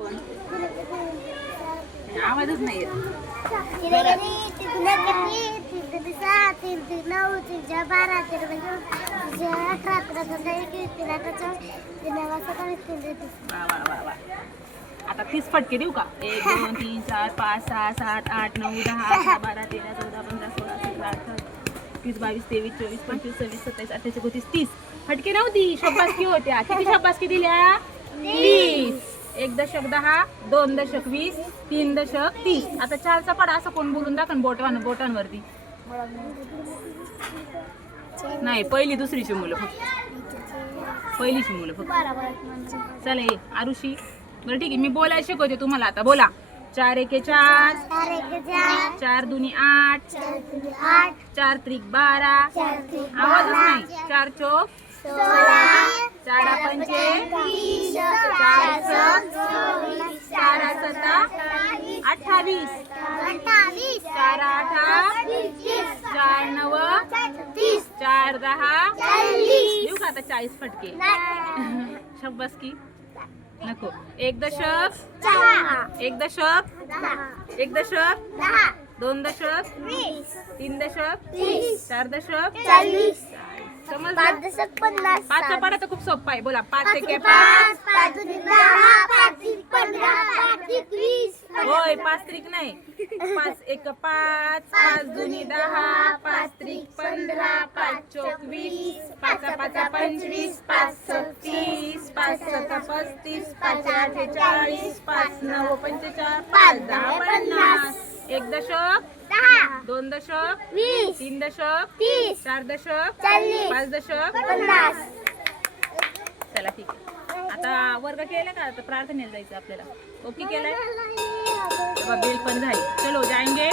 कोण? आवाजच नाही येत. वा वा वा वा. आता 30 फटके देऊ का? 1 2 3 4 5 6 7 8 9 10 11 12 13 14 15 16 17 18 30 22 23 24 25 26 27 28 29 30 फटके नव्हती, शब्बासकी होत्या. किती शब्बासकी दिल्या? 30. 1 दशक 10, 2 दशक 20, 3 दशक 30. आता 4चा पडा असं कोण बोलून दाखव बोटांवरती. नाही, पहिली दुसरीची मुलं फक्त. पहिलीची मुलं फक्त. चला ये आरुषी. बरं ठीक आहे, मी बोलायला शिकवते तुम्हाला. आता बोला. 4 एके 4, 4 दुनी 8, 4 त्रिक 12, आवाजच नाही. 4 चौक 4 पंचे 4 सक 4 सता 28, 4 आठा 4 नव 4 10. देऊ का आता 40 फटके? शब्बासकी नको. 1 दशक 1 दशक 1 दशक 2 दशक 3 दशक 4 दशक समज. 5चा पाडा तर खूप सोपा आहे. बोला. 5 एके 5, 5 दुनी 10, 5 त्रिक 15, 5 त्रिक 20. होय 5 त्रिक नाही. 5 एक 5, 5 दुनी 10, 5 त्रिक 15, 5 चौक 20, 5 5 25, 5 सक 30, 5 7 35, 5 8 40, 5 9 45, 5 10 50. 1 दशक 2 दशक 3 दशक 4 दशक 5 दशक 50. चला ठीक आहे. आता वर्ग केला का? आता प्रार्थनेला जायचं आपल्याला. ओके केलाय? बेल पण झाली. चलो जाएंगे.